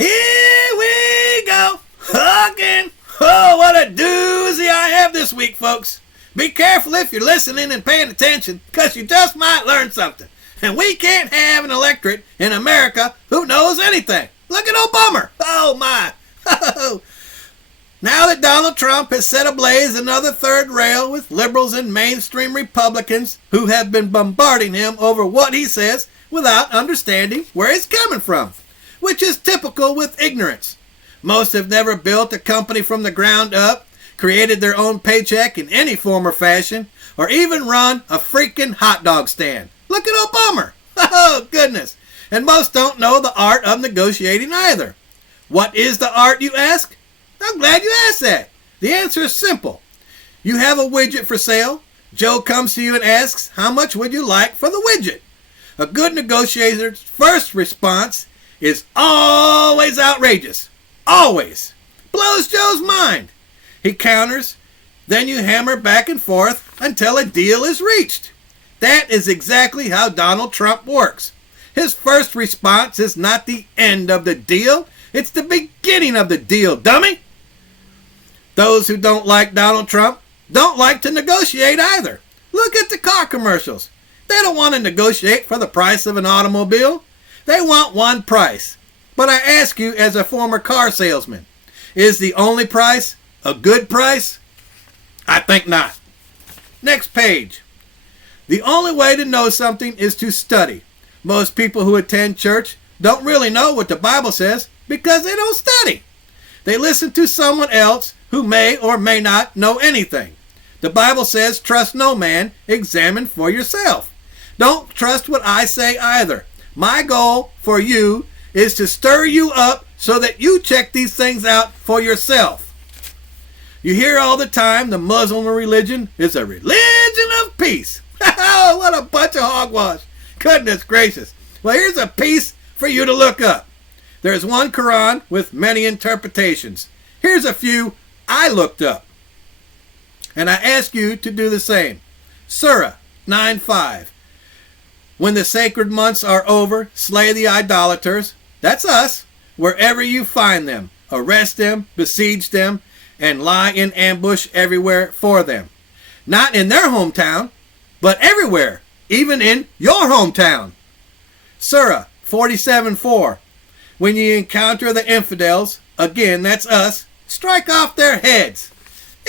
Here we go again. Oh, what a doozy I have this week, folks. Be careful if you're listening and paying attention, because you just might learn something. And we can't have an electorate in America who knows anything. Look at Obama. Oh, my. Now that Donald Trump has set ablaze another third rail with liberals and mainstream Republicans who have been bombarding him over what he says without understanding where he's coming from, which is typical with ignorance. Most have never built a company from the ground up, created their own paycheck in any form or fashion, or even run a freaking hot dog stand. Look at Obama. Oh, goodness. And most don't know the art of negotiating either. What is the art, you ask? I'm glad you asked that. The answer is simple. You have a widget for sale. Joe comes to you and asks, how much would you like for the widget? A good negotiator's first response is always outrageous. Always. Blows Joe's mind. He counters. Then you hammer back and forth until a deal is reached. That is exactly how Donald Trump works. His first response is not the end of the deal. It's the beginning of the deal, dummy. Those who don't like Donald Trump don't like to negotiate either. Look at the car commercials. They don't want to negotiate for the price of an automobile. They want one price. But I ask you as a former car salesman, is the only price a good price? I think not. Next page. The only way to know something is to study. Most people who attend church don't really know what the Bible says because they don't study. They listen to someone else who may or may not know anything. The Bible says, trust no man, examine for yourself. Don't trust what I say either. My goal for you is to stir you up so that you check these things out for yourself. You hear all the time the Muslim religion is a religion of peace. What a bunch of hogwash. Goodness gracious. Well, here's a piece for you to look up. There's one Quran with many interpretations. Here's a few I looked up. And I ask you to do the same. Surah 9:5. When the sacred months are over, slay the idolaters. That's us. Wherever you find them, arrest them, besiege them, and lie in ambush everywhere for them. Not in their hometown, but everywhere, even in your hometown. Surah 47:4. When you encounter the infidels, again, that's us, strike off their heads.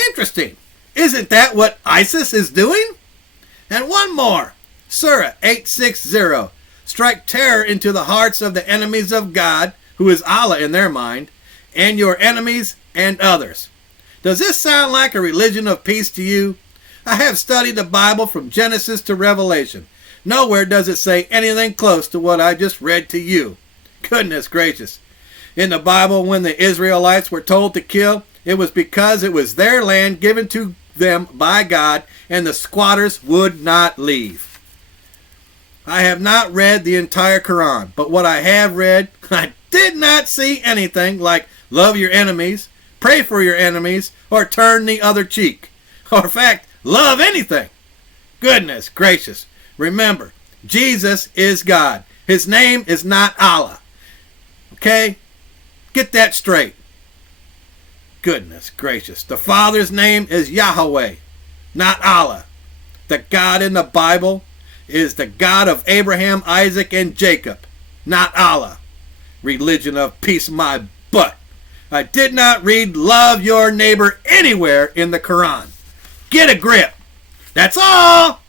Interesting. Isn't that what ISIS is doing? And one more. Surah 8:60. Strike terror into the hearts of the enemies of God, who is Allah in their mind, and your enemies and others. Does this sound like a religion of peace to you? I have studied the Bible from Genesis to Revelation. Nowhere does it say anything close to what I just read to you. Goodness gracious. In the Bible, when the Israelites were told to kill, it was because it was their land given to them by God, and the squatters would not leave. I have not read the entire Quran, but what I have read, I did not see anything like love your enemies, pray for your enemies, or turn the other cheek. Or in fact, love anything. Goodness gracious. Remember, Jesus is God. His name is not Allah. Okay? Get that straight. Goodness gracious. The Father's name is Yahweh, not Allah. The God in the Bible is the God of Abraham, Isaac, and Jacob, not Allah. Religion of peace, my butt. I did not read love your neighbor anywhere in the Quran. Get a grip. That's all.